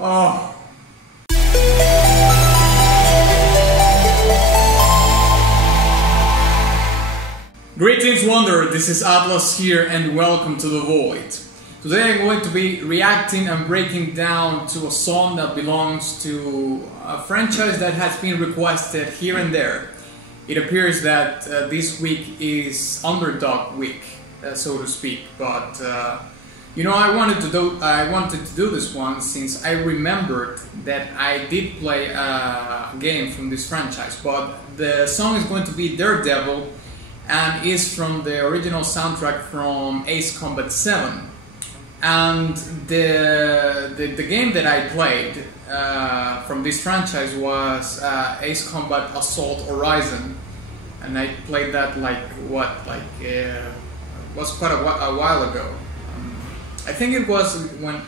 Oh. Greetings Wonder, this is Atlas here and welcome to The Void. Today I'm going to be reacting and breaking down to a song that belongs to a franchise that has been requested here and there. It appears that this week is underdog week, so to speak, but you know, I wanted to do this one since I remembered that I did play a game from this franchise, but the song is going to be Daredevil and is from the original soundtrack from Ace Combat 7. And the game that I played from this franchise was Ace Combat Assault Horizon, and I played that was quite a while ago. I think it was when,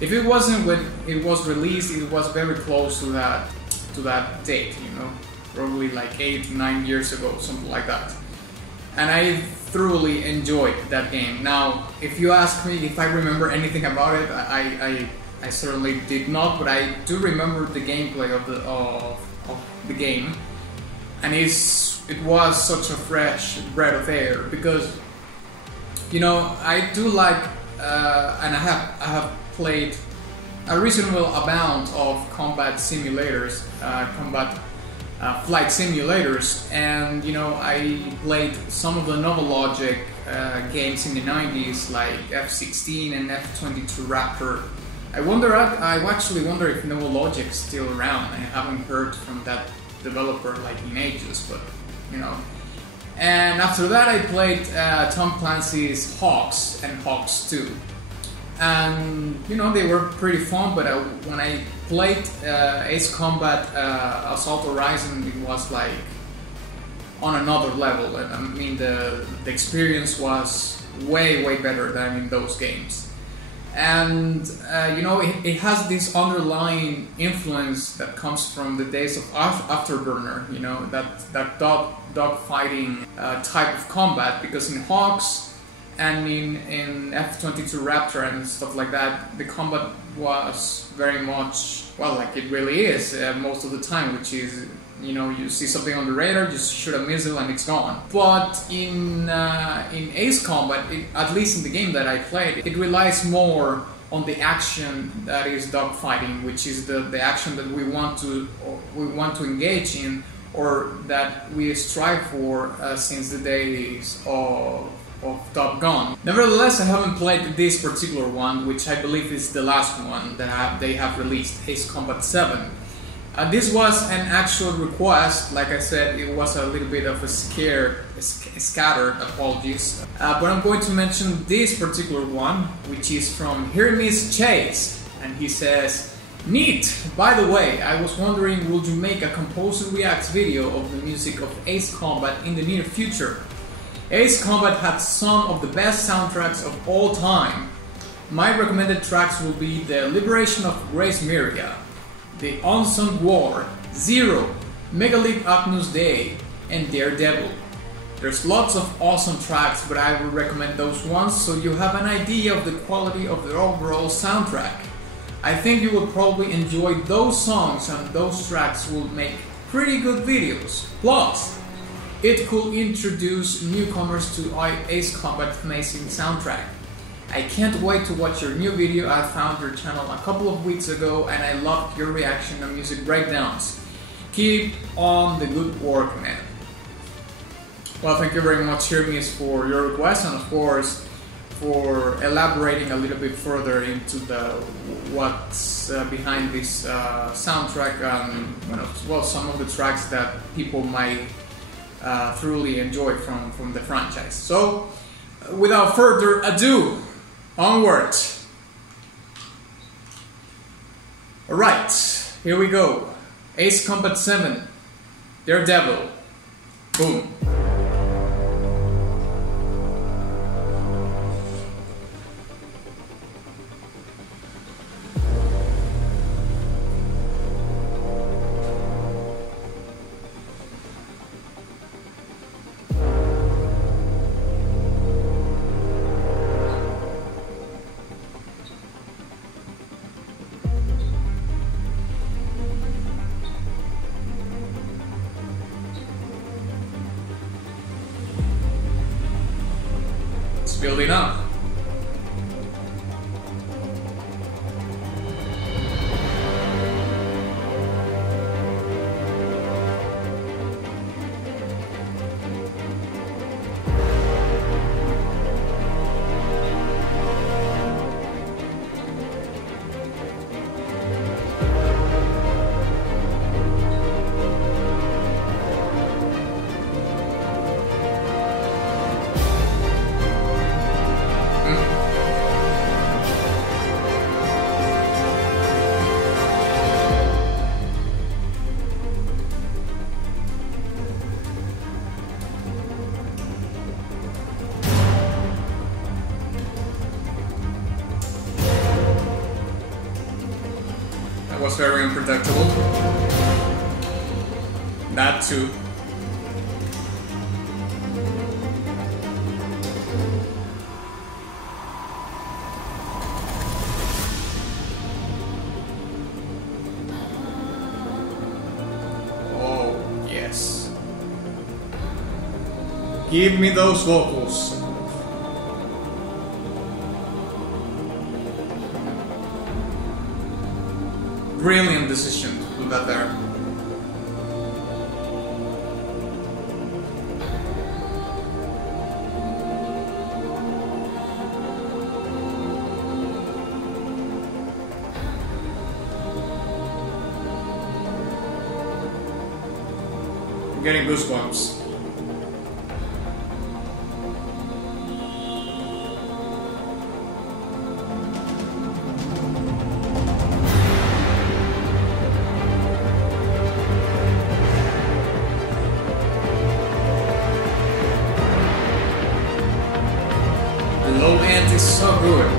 if it wasn't when it was released, it was very close to that date, you know, probably like 8 to 9 years ago, something like that. And I thoroughly enjoyed that game. Now, if you ask me if I remember anything about it, I certainly did not, but I do remember the gameplay of the game, and it was such a fresh breath of air because, you know, I do like, and I have played a reasonable amount of combat simulators, flight simulators, and you know, I played some of the Novalogic games in the 90s like F-16 and F-22 Raptor. I actually wonder if Novologic's still around. I haven't heard from that developer like in ages, but you know. And after that I played Tom Clancy's Hawks and Hawks 2. And you know, they were pretty fun, but when I played Ace Combat Assault Horizon, it was like on another level. And I mean, the experience was way better than in those games. And you know, it has this underlying influence that comes from the days of Afterburner, you know, that dog fighting type of combat, because in Hawks and in F-22 Raptor and stuff like that, the combat was very much, well, like it really is most of the time, which is, you know, you see something on the radar, just shoot a missile and it's gone. But in Ace Combat, at least in the game that I played, it relies more on the action that is dogfighting, which is the action that we want to engage in, or that we strive for since the days of Top Gun. Nevertheless, I haven't played this particular one, which I believe is the last one that they have released, Ace Combat 7. This was an actual request. Like I said, it was a little bit of a scattered, apologies. But I'm going to mention this particular one, which is from Hermes Chase, and he says, "Neat! By the way, I was wondering, would you make a Composer Reacts video of the music of Ace Combat in the near future? Ace Combat had some of the best soundtracks of all time. My recommended tracks will be The Liberation of Grace Maria, The Unsung War, Zero, Megalithic Agnus Dei, and Daredevil. There's lots of awesome tracks, but I would recommend those ones so you have an idea of the quality of the overall soundtrack. I think you will probably enjoy those songs, and those tracks will make pretty good videos. Plus, it could introduce newcomers to Ace Combat's amazing soundtrack. I can't wait to watch your new video. I found your channel a couple of weeks ago and I loved your reaction and music breakdowns. Keep on the good work, man." Well, thank you very much, Hermes, for your request, and of course for elaborating a little bit further into what's behind this soundtrack and, well, some of the tracks that people might thoroughly enjoy from the franchise. So, without further ado, onward. Alright, here we go. Ace Combat 7, Daredevil. Boom. building up. Was very unpredictable. That too. Oh, yes. Give me those vocals. Brilliant decision to put that there. I'm getting goosebumps. Low end is so good.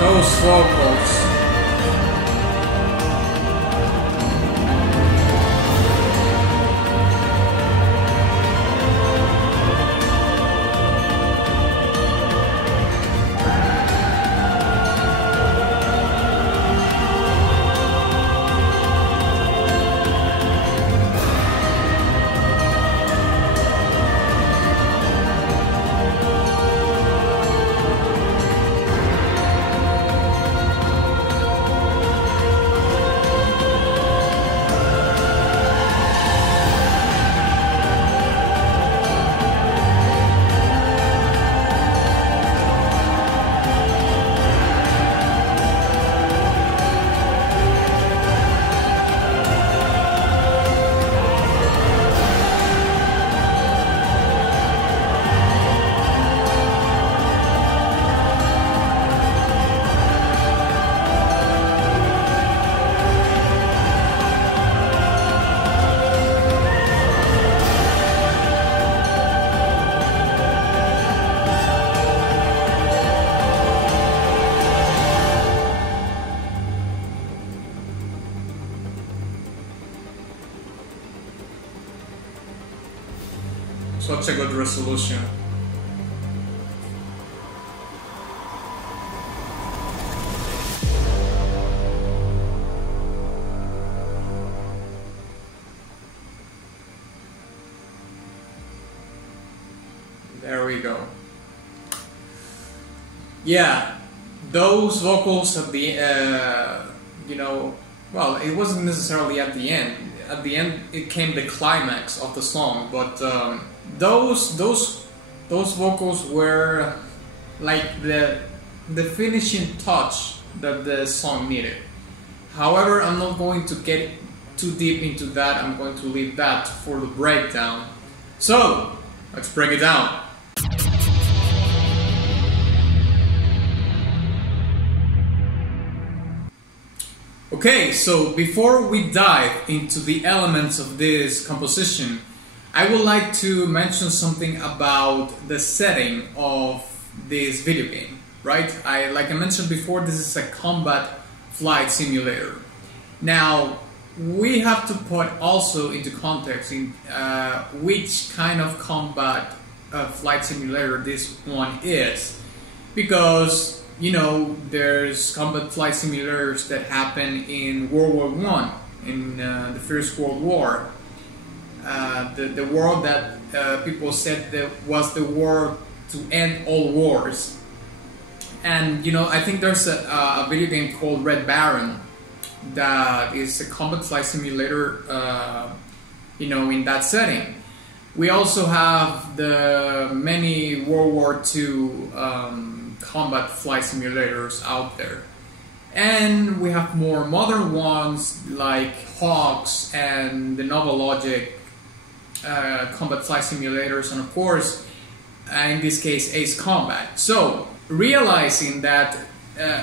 Those vocals. Such a good resolution. There we go. Yeah, those vocals at the, well, it wasn't necessarily at the end. At the end, it came the climax of the song, but those vocals were like the finishing touch that the song needed. However, I'm not going to get too deep into that. I'm going to leave that for the breakdown. So, let's break it down. Okay, so before we dive into the elements of this composition, I would like to mention something about the setting of this video game, right? Like I mentioned before, this is a combat flight simulator. Now, we have to put also into context in which kind of combat flight simulator this one is, because you know there's combat flight simulators that happen in World War I, in the First World War, the war that people said that was the war to end all wars. And you know, I think there's a video game called Red Baron that is a combat flight simulator, you know, in that setting. We also have the many World War II combat flight simulators out there. And we have more modern ones like Hawks and the Nova Logic combat flight simulators, and of course, in this case, Ace Combat. So, realizing that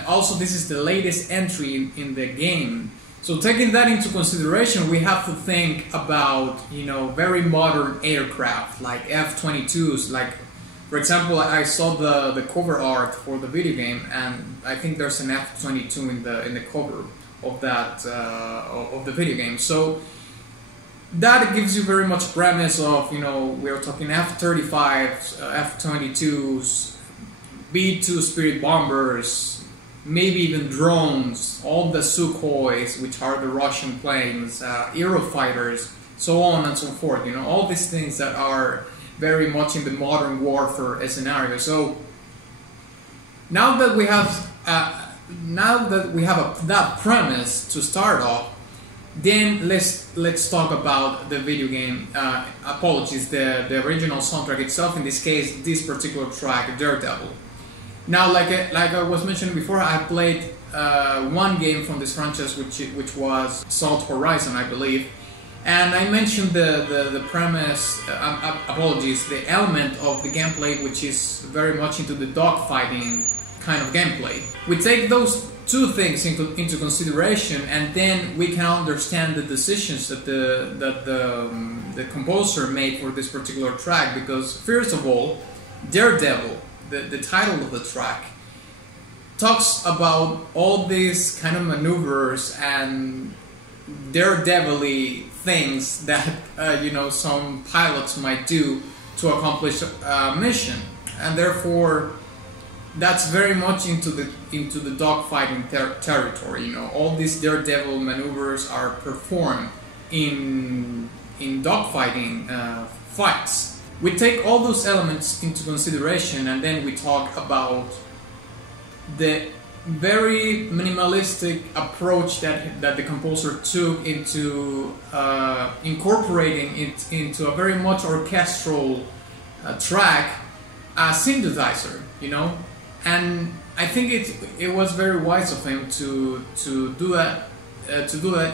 also this is the latest entry in the game, so taking that into consideration, we have to think about, you know, very modern aircraft like F-22s. Like, for example, I saw the cover art for the video game, and I think there's an F-22 in the cover of that of the video game. So that gives you very much premise of, you know, we're talking F-35s, F-22s, B-2 Spirit bombers, maybe even drones, all the Sukhois, which are the Russian planes, Eurofighters, so on and so forth. You know, all these things that are very much in the modern warfare scenario. So now that we have that premise to start off, then let's talk about the video game. Apologies, the original soundtrack itself. In this case, this particular track, Daredevil. Now, like I was mentioning before, I played one game from this franchise, which was Salt Horizon, I believe, and I mentioned the premise. Apologies, the element of the gameplay, which is very much into the dogfighting kind of gameplay. We take those two things into consideration, and then we can understand the decisions that the composer made for this particular track. Because first of all, Daredevil, the title of the track, talks about all these kind of maneuvers and daredevil-y things that you know, some pilots might do to accomplish a mission, and therefore that's very much into the dogfighting territory. You know, all these daredevil maneuvers are performed in dogfighting fights. We take all those elements into consideration, and then we talk about the very minimalistic approach that the composer took into incorporating it into a very much orchestral track, a synthesizer, you know. And I think it was very wise of him to do that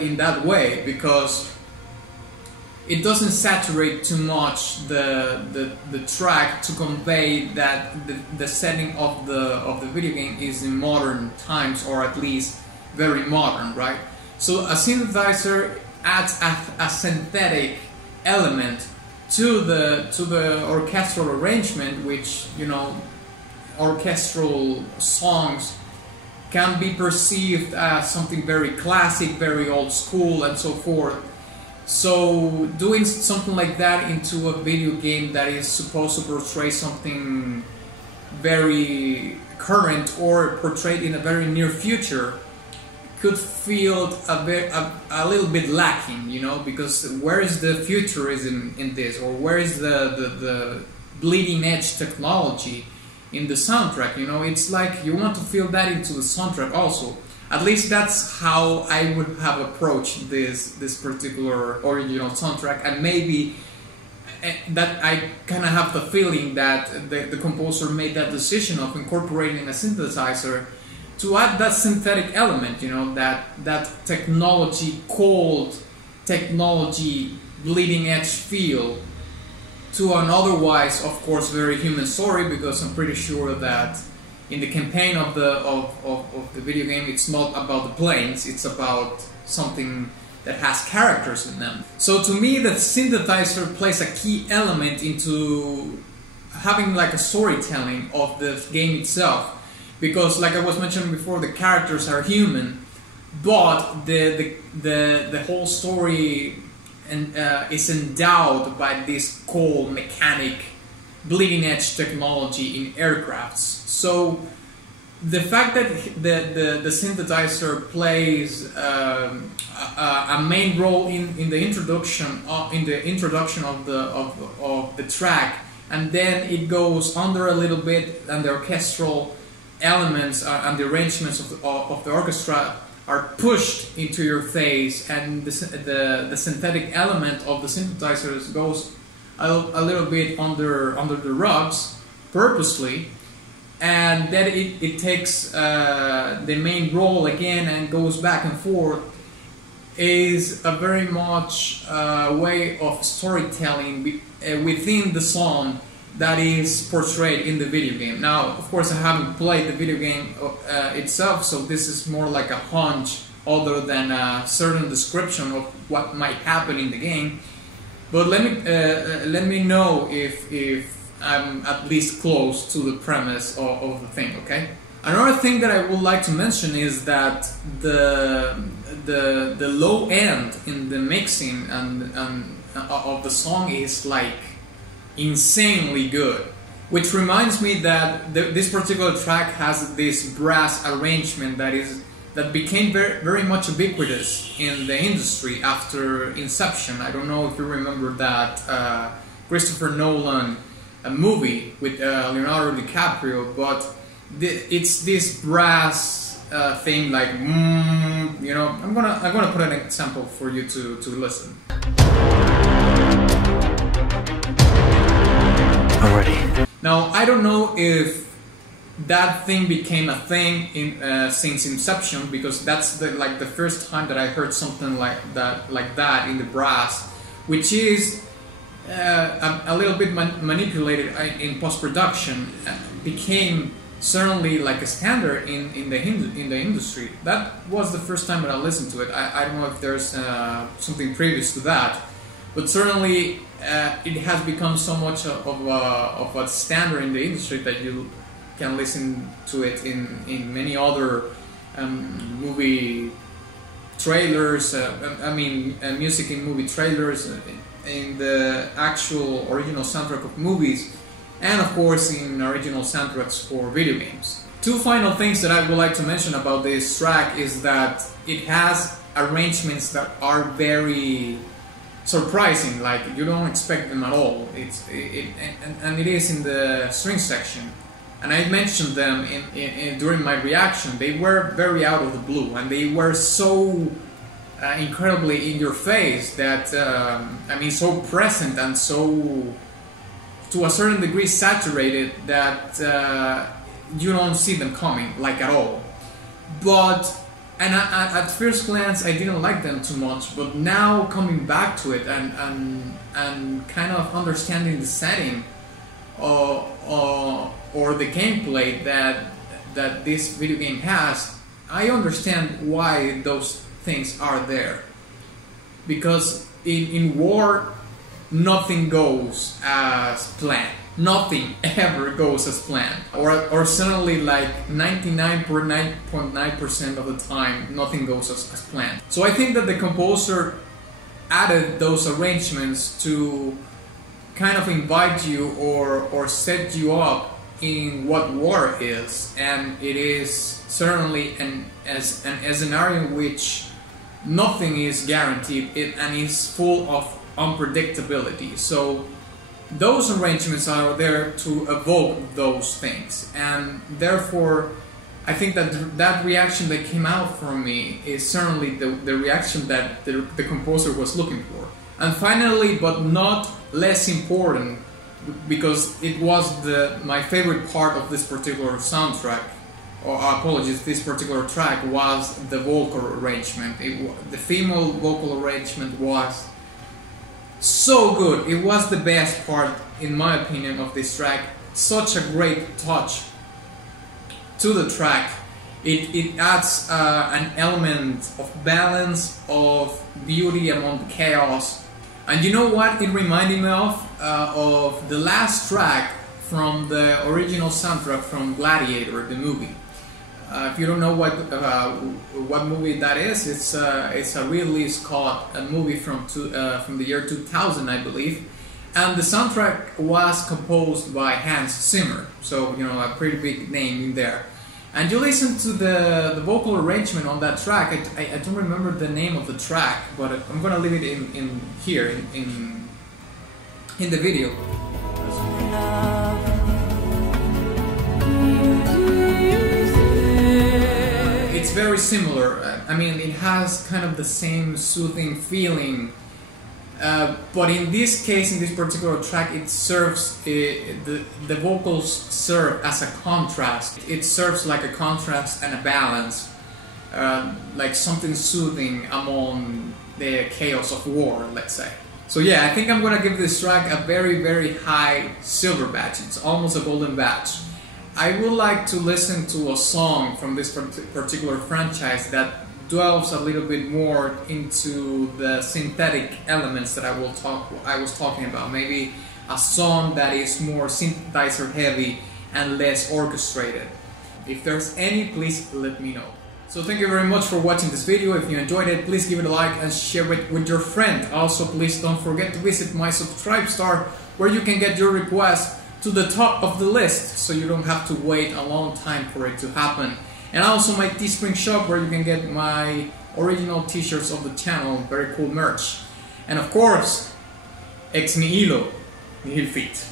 in that way, because it doesn't saturate too much the track to convey that the setting of the video game is in modern times, or at least very modern, right? So a synthesizer adds a synthetic element to the orchestral arrangement, which, you know, orchestral songs can be perceived as something very classic, very old school, and so forth. So doing something like that into a video game that is supposed to portray something very current or portrayed in a very near future could feel a little bit lacking, you know, because where is the futurism in this, or where is the bleeding edge technology in the soundtrack? You know, it's like you want to feel that into the soundtrack also. At least that's how I would have approached this particular original soundtrack, and maybe that I kind of have the feeling that the composer made that decision of incorporating a synthesizer to add that synthetic element, you know, that technology, cold technology, bleeding edge feel to an otherwise, of course, very human story, because I'm pretty sure that in the campaign of the video game, it's not about the planes, it's about something that has characters in them. So to me, the synthesizer plays a key element into having like a storytelling of the game itself, because like I was mentioning before, the characters are human, but the whole story is endowed by this cold mechanic bleeding edge technology in aircrafts. So the fact that the synthesizer plays a main role in the introduction of the track, and then it goes under a little bit, and the orchestral elements and the arrangements of the orchestra are pushed into your face, and the synthetic element of the synthesizers goes a little bit under the rugs purposely, and then it takes the main role again and goes back and forth, is a very much way of storytelling within the song that is portrayed in the video game. Now, of course, I haven't played the video game itself, so this is more like a hunch other than a certain description of what might happen in the game. But let me know if I'm at least close to the premise of the thing, okay? Another thing that I would like to mention is that the low end in the mixing and of the song is like insanely good, which reminds me that this particular track has this brass arrangement that became very much ubiquitous in the industry after Inception. I don't know if you remember that Christopher Nolan movie with Leonardo DiCaprio, but it's this brass thing, like you know. I'm gonna put an example for you to listen. Already. Now, I don't know if that thing became a thing since Inception, because that's the first time that I heard something like that in the brass, which is a little bit manipulated in post-production, became certainly like a standard in the industry. That was the first time that I listened to it. I don't know if there's something previous to that, but certainly it has become so much of a standard in the industry that you can listen to it in many other movie trailers. Music in movie trailers, in the actual original soundtrack of movies, and of course in original soundtracks for video games. Two final things that I would like to mention about this track is that it has arrangements that are very surprising, like you don't expect them at all. And it is in the string section, and I mentioned them during my reaction. They were very out of the blue, and they were so incredibly in your face that so present and so to a certain degree saturated that you don't see them coming, like, at all. But at first glance I didn't like them too much, but now coming back to it and kind of understanding the setting or the gameplay that this video game has, I understand why those things are there. Because in war, nothing goes as planned. Nothing ever goes as planned, or certainly like 99.9% of the time, nothing goes as planned. So I think that the composer added those arrangements to kind of invite you or set you up in what war is, and it is certainly a scenario in which nothing is guaranteed and is full of unpredictability. So those arrangements are there to evoke those things, and therefore I think that reaction that came out from me is certainly the reaction that the composer was looking for. And finally, but not less important, because it was my favorite part of this particular soundtrack, or apologies, this particular track, was the vocal arrangement. The female vocal arrangement was So good. It was the best part, in my opinion, of this track. Such a great touch to the track. It adds an element of balance, of beauty among the chaos. And you know what it reminded me of? Of the last track from the original soundtrack from Gladiator, the movie. If you don't know what movie that is, it's a Ridley Scott movie from the year 2000, I believe. And the soundtrack was composed by Hans Zimmer, so you know, a pretty big name in there. And you listen to the vocal arrangement on that track. I don't remember the name of the track, but I'm gonna leave it in here in the video. It's very similar. I mean, it has kind of the same soothing feeling. But in this case, in this particular track, it serves, the vocals serve as a contrast. It serves like a contrast and a balance, like something soothing among the chaos of war, let's say. So yeah, I think I'm gonna give this track a very, very high silver badge. It's almost a golden badge. I would like to listen to a song from this particular franchise that delves a little bit more into the synthetic elements that I was talking about. Maybe a song that is more synthesizer heavy and less orchestrated. If there's any, please let me know. So thank you very much for watching this video. If you enjoyed it, please give it a like and share it with your friend. Also, please don't forget to visit my Subscribestar, where you can get your request to the top of the list, so you don't have to wait a long time for it to happen. And also my Teespring shop, where you can get my original t-shirts of the channel, very cool merch. And of course, ex nihilo nihil fit.